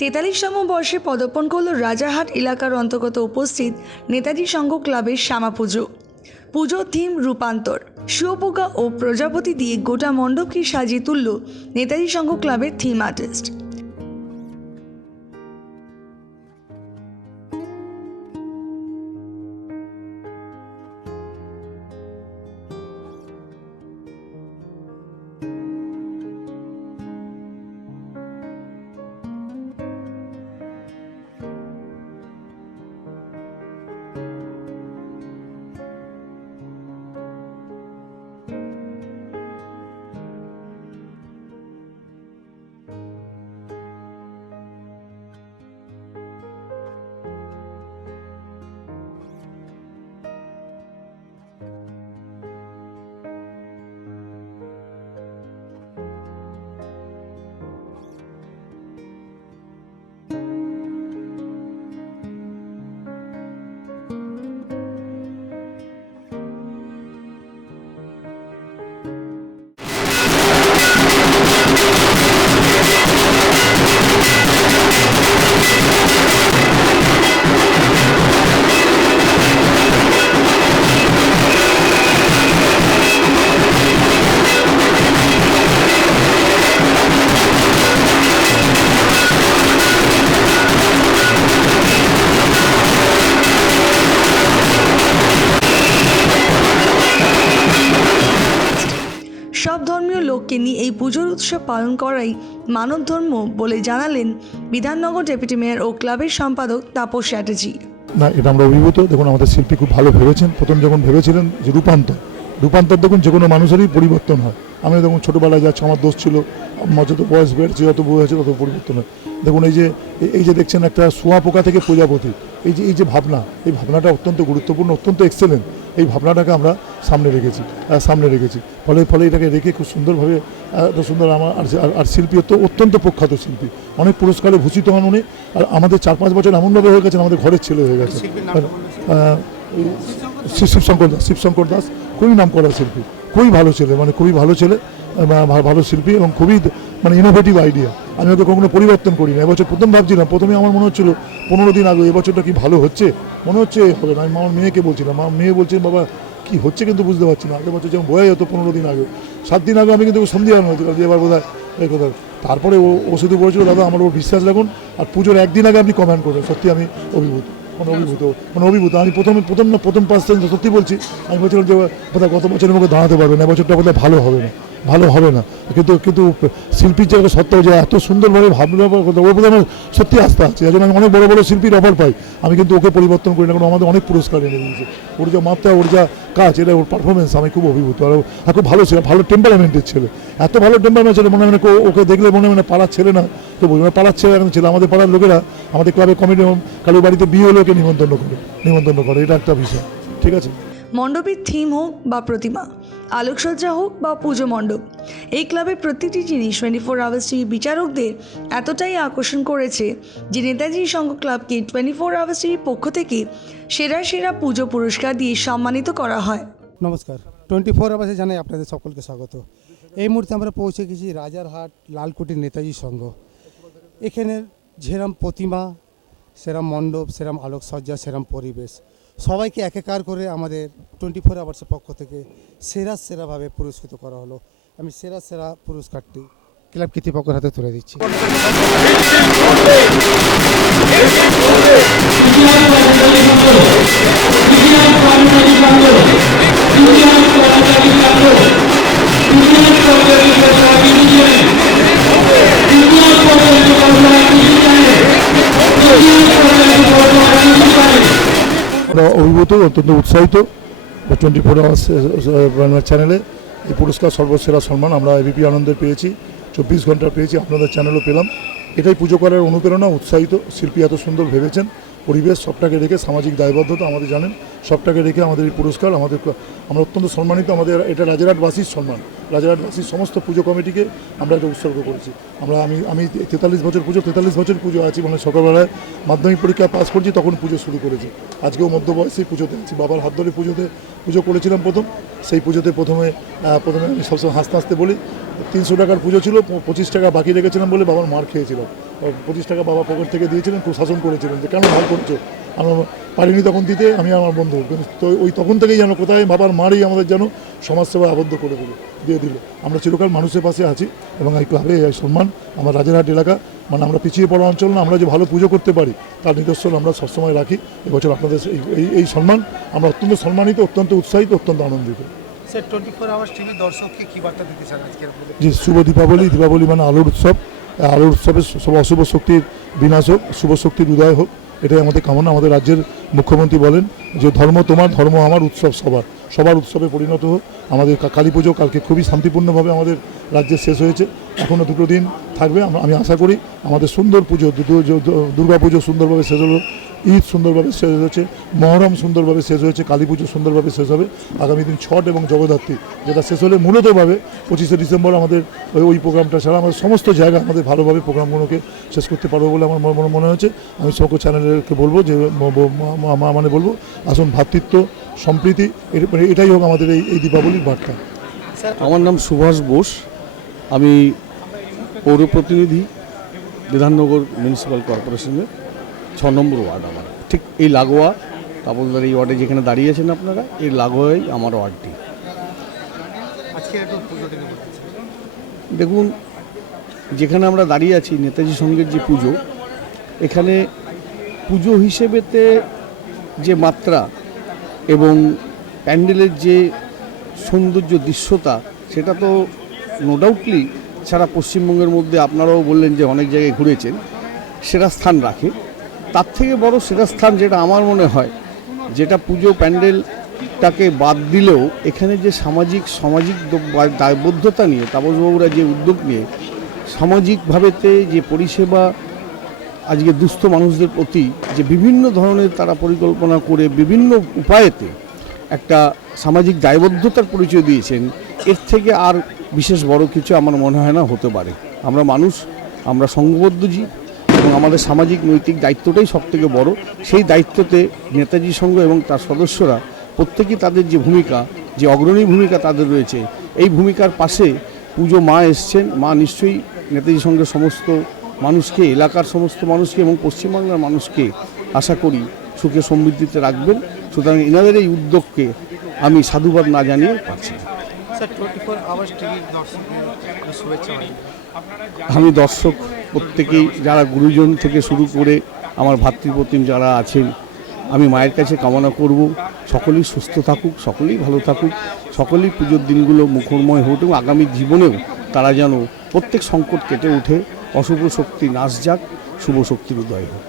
43তম বর্ষে পদার্পণ করল রাজারহাট এলাকার অন্তর্গত উপস্থিত নেতাজি সংঘ ক্লাবের শ্যামা পুজো। পুজোর থিম রূপান্তর। শুয়োপোকা ও প্রজাপতি দিয়ে গোটা মণ্ডপকে সাজিয়ে তুলল নেতাজি সংঘ ক্লাবের থিম আর্টিস্ট। সব ধর্মীয় লোককে নিয়ে এই পুজোর উৎসব পালন করাই মানব ধর্ম বলে জানালেন বিধাননগর ডেপুটি মেয়র ও ক্লাবের সম্পাদক তাপস চ্যাটার্জি। না, এটা আমরা অভিভূত। দেখুন, আমাদের শিল্পী খুব ভালো ভেবেছেন। প্রথম যখন ভেবেছিলেন যে রূপান্তর দেখুন যে কোনো মানুষেরই পরিবর্তন হয়। আমি দেখুন ছোটোবেলায় যাচ্ছি, আমার দোষ ছিল, যত বয়স বেড়েছে, যত বই হয়েছে তত পরিবর্তন হয়। দেখুন এই যে দেখছেন একটা শুয়োপোকা থেকে প্রজাপতি, এই যে ভাবনা, এই ভাবনাটা অত্যন্ত গুরুত্বপূর্ণ, অত্যন্ত এক্সেলেন্ট। এই ভাবনাটাকে আমরা সামনে রেখেছি। ফলে এটাকে রেখে খুব সুন্দরভাবে এত সুন্দর আমার আর শিল্পী অত্যন্ত প্রখ্যাত শিল্পী, অনেক পুরস্কারে ভূষিত হন উনি। আর আমাদের 4-5 বছর এমনভাবে হয়ে গেছেন, আমাদের ঘরের ছেলে হয়ে গেছে। শিবশঙ্কর দাস খুবই নাম করা শিল্পী, খুবই ভালো ছেলে, খুবই ভালো ছেলে, ভালো শিল্পী এবং খুবই ইনোভেটিভ আইডিয়া। আমি ওকে কখনো পরিবর্তন করি না। এবছর প্রথম ভাবছিলাম, প্রথমে আমার মনে হচ্ছিল 15 দিন আগে এবছরটা কি ভালো হচ্ছে, মনে হচ্ছে হবে না। আমি আমার মেয়েকে বলছিলাম, আমার মেয়ে বলছেন বাবা কি হচ্ছে কিন্তু বুঝতে পারছি না। আগের বছর যেমন বোঝাই হতো 15 দিন আগে, 7 দিন আগে আমি কিন্তু সন্ধ্যা হয়েছিলাম যে এবার বোধহয় এই কথা। তারপরে ও শুধু বলছিল দাদা আমার ওর বিশ্বাস রাখুন, আর পুজোর একদিন আগে আপনি কমেন্ট করবেন। সত্যি আমি অভিভূত। আমি প্রথম পার্সেন্ট সত্যি বলছি। আমি বলছিলাম যে বোধহয় গত বছরের মুখে দাঁড়াতে পারবে না, এবছরটা বোধহয় ভালো হবে না। কিন্তু শিল্পীর যে সত্ত্বেও যে এত সুন্দরভাবে ভাবনা ওর প্রতি আমার সত্যি আস্থা আছে। এই জন্য আমি অনেক বড় শিল্পীর অফার পাই, আমি কিন্তু ওকে পরিবর্তন করি না, কারণ আমাদের অনেক পুরস্কার এনে দিয়েছে। ওর যা মাত্রা, ওর যা কাজ, এটা ওর পারফরমেন্স, আমি খুব অভিভূত। আর খুব ভালো ছিল, ভালো টেম্পারমেন্টের ছেলে, এত ভালো টেম্পারমেন্ট ছেলে, মনে ওকে দেখলে মনে পাড়ার ছেলে না তো বলবো, পাড়ার ছেলে এখন ছিল। আমাদের পাড়ার লোকেরা, আমাদের ক্লাবের কমিটি কারোর বাড়িতে বিয়ে হলে ওকে নিমন্ত্রণ করে, এটা একটা বিষয়। ঠিক আছে, মণ্ডপের থিম হোক বা প্রতিমা, আলোকসজ্জা হোক বা পুজো মণ্ডপ, এই ক্লাবের প্রতিটি জিনিস 24 আওয়ার্স টিভি বিচারকদের এতটাই আকর্ষণ করেছে যে নেতাজি সংঘ ক্লাবকে 24 আওয়ার্স টিভির পক্ষ থেকে সেরা পুজো পুরস্কার দিয়ে সম্মানিত করা হয়। নমস্কার, 24 আওয়ার্সে জানাই আপনাদের সকলকে স্বাগত। এই মুহূর্তে আমরা পৌঁছে গেছি রাজারহাট লালকুটির নেতাজি সংঘ। এখানে যেরম প্রতিমা, সেরম মণ্ডপ, সেরম আলোকসজ্জা, সেরম পরিবেশ, সবাইকে একাকার করে আমাদের 24 আওয়ার্সের পক্ষ থেকে সেরাভাবে পুরস্কৃত করা হলো। আমি সেরা পুরস্কারটি ক্লাব কর্তৃপক্ষের হাতে তুলে দিচ্ছি। অভিভূত, অত্যন্ত উৎসাহিত। 24 আওয়ার্স চ্যানেলে এই পুরস্কার সর্বসেরা সম্মান আমরা এবিপি আনন্দের পেয়েছি, 24 ঘন্টা পেয়েছি, আপনাদের চ্যানেলও পেলাম। এটাই পুজো করার অনুপ্রেরণা, উৎসাহিত। শিল্পী এত সুন্দর ভেবেছেন, পরিবেশ সবটাকে রেখে, সামাজিক দায়বদ্ধতা আমাদের জানেন, সবটাকে রেখে আমাদের এই পুরস্কার আমরা অত্যন্ত সম্মানিত। আমাদের এটা রাজারহাটবাসীর সম্মান, রাজারহাটবাসীর সমস্ত পুজো কমিটিকে আমরা এটা উৎসর্গ করেছি। আমি 43 বছর পুজো আছি, সকালবেলায় মাধ্যমিক পরীক্ষা পাস করছি, তখন পুজো শুরু করেছি। আজকেও মধ্যবয়সী পুজোতে আছি, বাবার হাত ধরে পুজো করেছিলাম প্রথম। সেই পুজোতে প্রথমে আমি সবসময় হাসতে বলি 300 টাকার পুজো ছিল, 25 টাকা বাকি রেখেছিলাম বলে বাবার মার খেয়েছিলাম। 25 টাকা বাবা পকেট থেকে দিয়েছিলেন, খুব শাসন করেছিলেন যে কেন ধার করছো। আমরা পারিনি তখন দিতে, আমি আমার বন্ধু, কিন্তু তো ওই তখন থেকেই যেন কোথায় বাবার মারই আমাদের যেন সমাজসেবায় আবদ্ধ করে দিয়ে দিল। আমরা চিরকাল মানুষের পাশে আছি এবং এই ক্লাবে এই সম্মান আমার রাজারহাট এলাকা, মানে আমরা পিছিয়ে পড়া অঞ্চল না, আমরা যে ভালো পুজো করতে পারি তার নিদর্শন আমরা সবসময় রাখি। এবছর আপনাদের এই সম্মান আমরা অত্যন্ত সম্মানিত, অত্যন্ত উৎসাহিত, অত্যন্ত আনন্দিত। স্যার 24 আওয়ার্স টিভি দর্শককে কী বার্তা দিতে চান আজকের? যে শুভ দীপাবলি, দীপাবলি মানে আলোর উৎসব, আলোর উৎসবে সব অশুভ শক্তির বিনাশ হোক, শুভ শক্তির উদয় হোক, এটাই আমাদের কামনা। আমাদের রাজ্যের মুখ্যমন্ত্রী বলেন যে ধর্ম তোমার, ধর্ম আমার, উৎসব সবার, সবার উৎসবে পরিণত হোক। আমাদের কালী পুজো কালকে খুবই শান্তিপূর্ণভাবে আমাদের রাজ্যে শেষ হয়েছে, এখনও 2 দিন থাকবে। আমি আশা করি আমাদের সুন্দর পুজো, দুর্গা পুজো সুন্দরভাবে শেষ হলো, ঈদ সুন্দরভাবে শেষ হয়েছে, মহরম সুন্দরভাবে শেষ হয়েছে, কালী পুজো সুন্দরভাবে শেষ হবে। আগামী দিন ছট এবং জগদ্ধাত্রী যেটা শেষ হলে মূলতভাবে 25শে ডিসেম্বর আমাদের ওই প্রোগ্রামটা ছাড়া আমাদের সমস্ত জায়গায় আমাদের ভালোভাবে প্রোগ্রামগুলোকে শেষ করতে পারবো বলে আমার মনে হয়েছে। আমি সকল চ্যানেলকে বলবো যে বলবো আসুন, ভ্রাতৃত্ব সম্প্রীতি এটাই হোক আমাদের এই দীপাবলির বার্তা। আমার নাম সুভাষ বোস, আমি পৌর প্রতিনিধি, বিধাননগর মিউনিসিপ্যাল কর্পোরেশনের 6 নম্বর ওয়ার্ড আমার। ঠিক এই লাগোয়া তাপসদার এই ওয়ার্ডে যেখানে দাঁড়িয়েছেন আপনারা, এই লাগোয়াই আমার ওয়ার্ডটি। দেখুন, যেখানে আমরা দাঁড়িয়ে আছি নেতাজি সঙ্গের যে পুজো, এখানে পুজো হিসেবেতে যে মাত্রা এবং প্যান্ডেলের যে সৌন্দর্য দৃশ্যতা, সেটা তো নো ডাউটলি সারা পশ্চিমবঙ্গের মধ্যে, আপনারাও বললেন যে অনেক জায়গায় ঘুরেছেন, সেরা স্থান রাখে। তার থেকে বড় সেরা স্থান যেটা আমার মনে হয়, যেটা পুজো প্যান্ডেলটাকে বাদ দিলেও এখানে যে সামাজিক দায়বদ্ধতা নিয়ে তাপসবাবুরা যে উদ্যোগ নিয়ে সামাজিকভাবেতে যে পরিষেবা আজকে দুস্থ মানুষদের প্রতি যে বিভিন্ন ধরনের তারা পরিকল্পনা করে বিভিন্ন উপায়েতে একটা সামাজিক দায়বদ্ধতার পরিচয় দিয়েছেন, এর থেকে আর বিশেষ বড় কিছু আমার মনে হয় না হতে পারে। আমরা মানুষ, আমরা সংঘবদ্ধ জীব এবং আমাদের সামাজিক নৈতিক দায়িত্বটাই সবথেকে বড়। সেই দায়িত্বতে নেতাজি সংঘ এবং তার সদস্যরা প্রত্যেকেই তাদের যে ভূমিকা, যে অগ্রণী ভূমিকা তাদের রয়েছে, এই ভূমিকার পাশে পুজো মা এসছেন। মা নিশ্চয়ই নেতাজি সংঘের সমস্ত মানুষকে, এলাকার সমস্ত মানুষকে এবং পশ্চিমবাংলার মানুষকে আশা করি সুখে সমৃদ্ধিতে রাখবেন। সুতরাং এনাদের এই উদ্যোগকে আমি সাধুবাদ না জানিয়ে পারছি না। আমি দর্শক প্রত্যেকেই, যারা গুরুজন থেকে শুরু করে আমার ভাতৃপ্রতিম যারা আছেন, আমি মায়ের কাছে কামনা করব সকলেই সুস্থ থাকুক, সকলেই ভালো থাকুক, সকলেই পুজোর দিনগুলো মুখরময় হোক এবং আগামী জীবনেও তারা যেন প্রত্যেক সংকট কেটে উঠে অশুভ শক্তি নাশ যাক, শুভ শক্তির উদয় হোক।